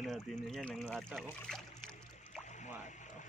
Natin yan ang ata oh. Mata.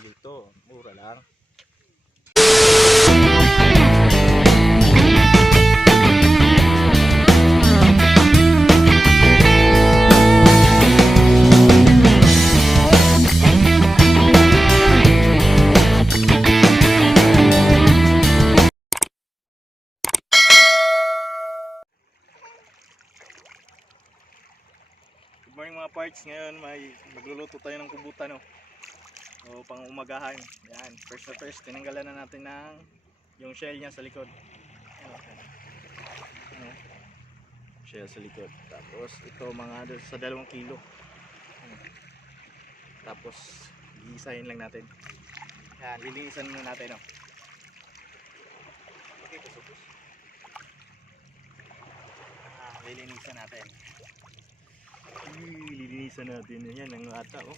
Dito, mura lang. Good morning mga parts. Ngayon magluluto tayo ng kubutan oh. O pang umagahan. Yan, first na first tinanggalan na natin ng yung shell niya sa likod. Ano? Shell sa likod. Tapos ito mga sa 2 kilo. Tapos gigisahin lang natin. Yan, lilinisan muna natin oh. Okay, kusupos. Lilinisan natin. Lilinisan natin yan ang ata oh.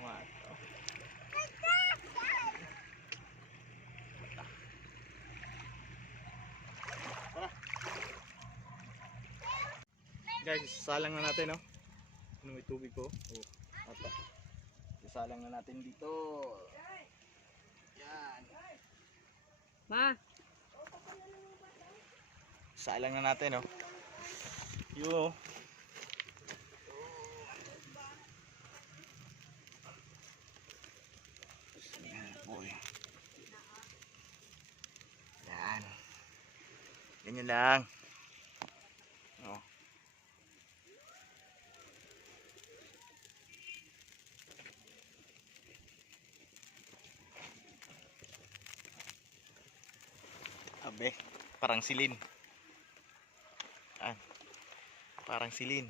Mata. Tara. Guys, salang na natin oh. Ano may tubig ko? Oh, ata. Salang na natin dito. Yan. Ma. Salang na natin oh. Yo. Yan. Ganyan lang. Oh. Abe, parang silin. Parang silin.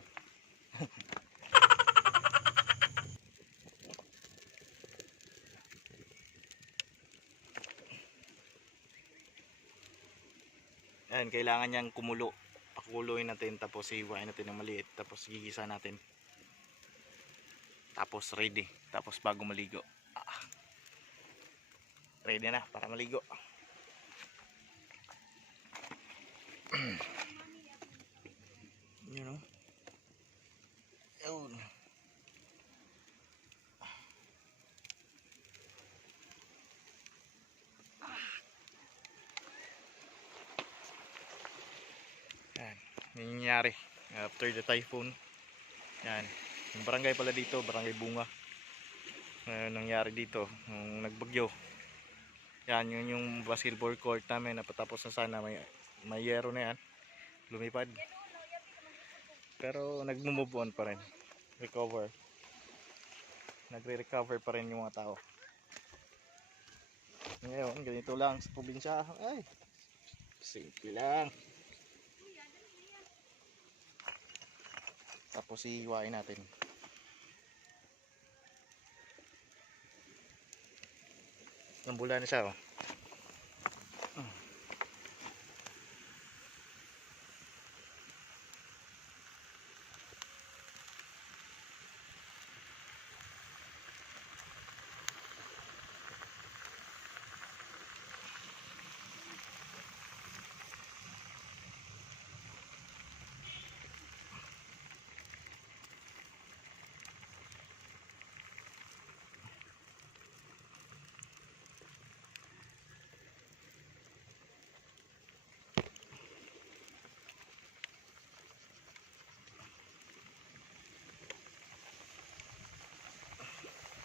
Ayan, kailangan niyang kumulo. Pakuluin natin tapos hiwain natin ng maliit tapos gigisa natin. Tapos ready. Tapos bago maligo. Ready na para maligo. You know? Yun. Yan. Yan yung nangyari after the typhoon. Yan. Yung barangay pala dito, barangay Bunga. Nangyari dito, nung nagbagyo. Yan, yun yung basketball court namin. Napatapos na sana. May yero na yan. Lumipad. Pero nagmo-move on pa rin. Recover. Nagre-recover pa rin yung mga tao. Ngayon, ganito lang sa probinsya. Ay, simple lang. Tapos ihiwain natin. Nambula na siya oh.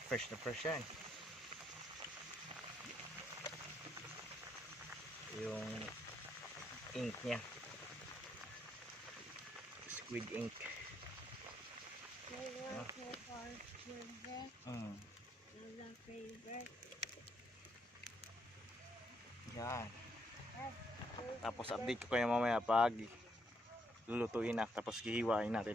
Fresh na fresh yan. Yung ink niya. Squid ink. Yan. Tapos update ko kayo mamaya pag lulutuin na. Tapos hihiwain natin.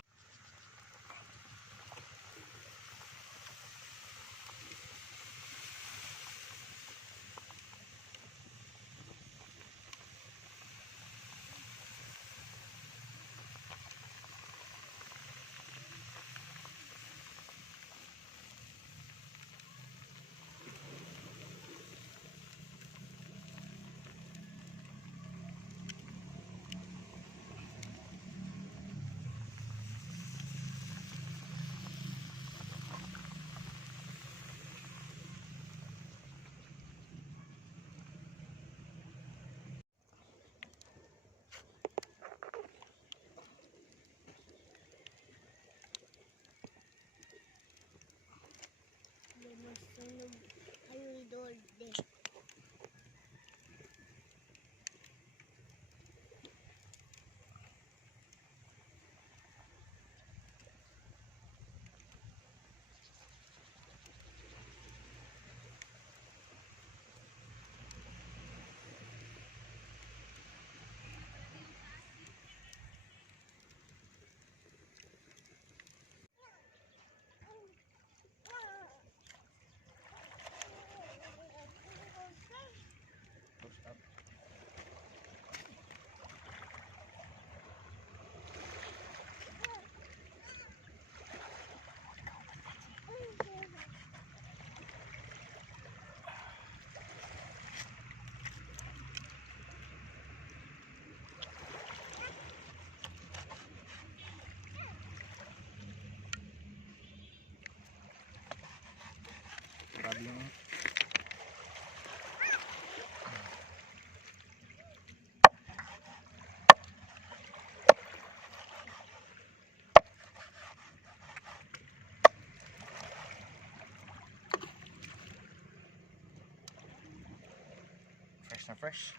Fresh na fresh.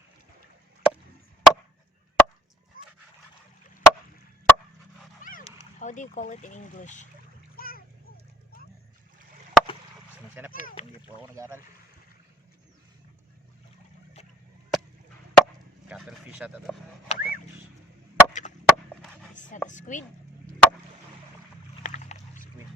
How do you call it in English? Siya na po, hindi po ako nag-aral. Cuttlefish at ito. Cuttlefish. Is that a squid? Squid.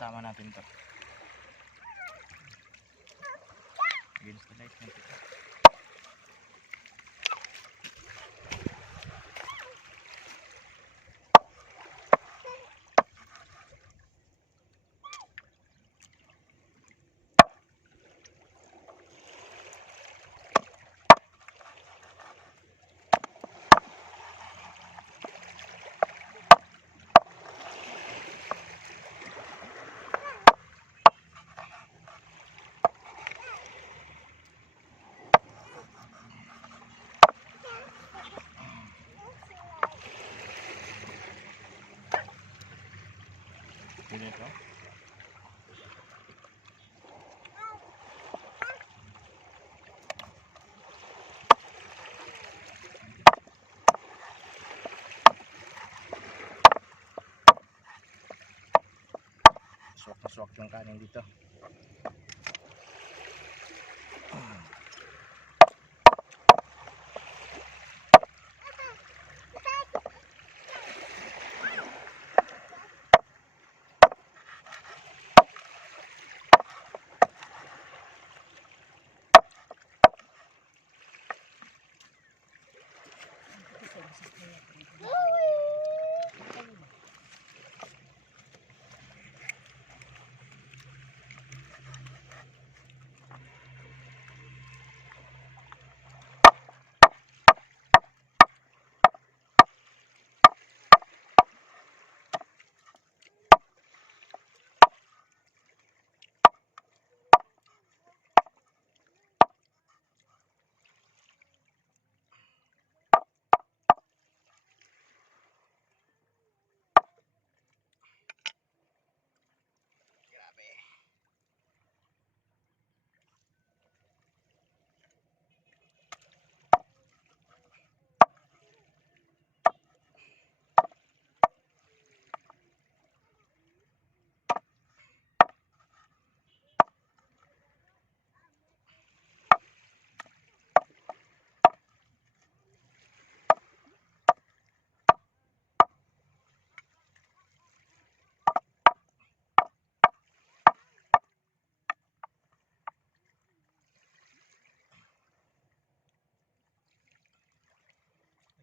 Sama natin to. Against the light natin. Ito. Swak na swak yung kanin dito.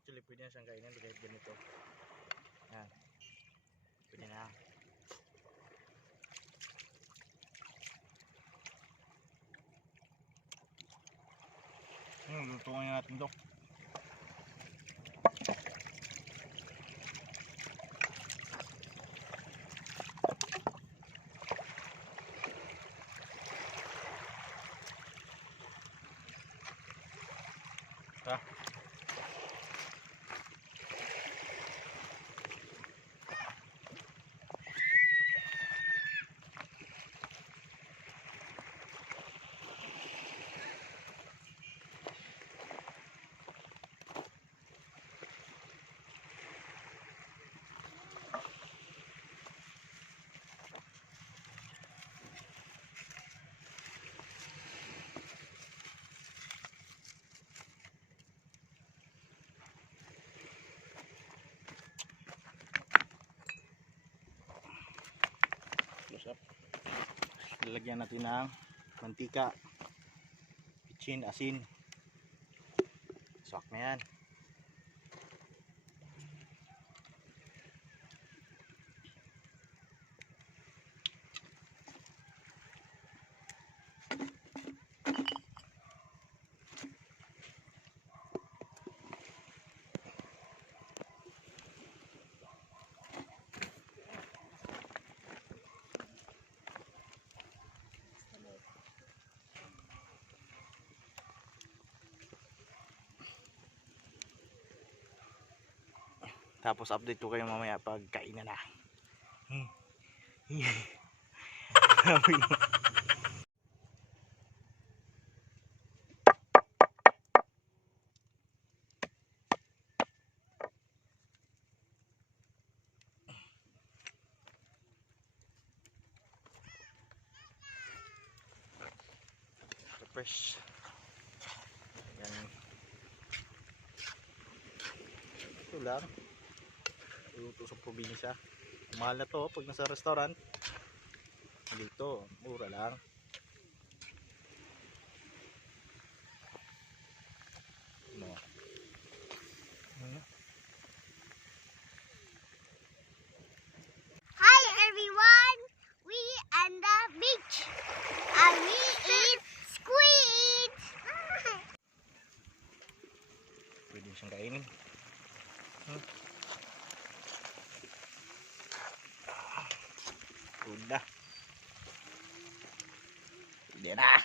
Actually, pwede na siyang kainin kahit ganito. Yan. Pwede na. Lutuin natin ito. Tara. lalagyan natin ng mantika, bitchin, asin. Swak na yan. Tapos update ko kayo mamaya pag kainan na. Sabi mo. Fresh. Yan. Ito lang. Luto sa probinsya. Mahal na to pag nasa restaurant. Dito, mura lang. No. Hi everyone! We on the beach and we eat squid! Pwede siyang kainin. Udah. Pwede na.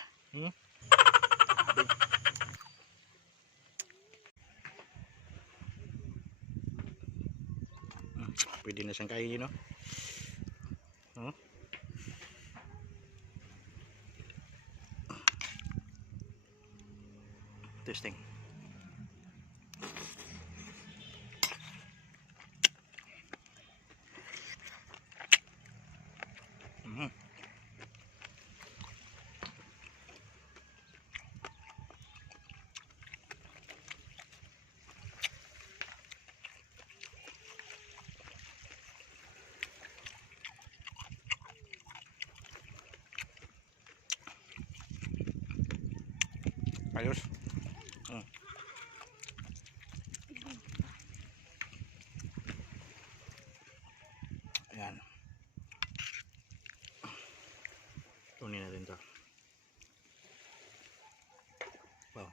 Pwede na siyang kainin, no? Testing. Ayos. Ayan. Tunin natin to. Wow.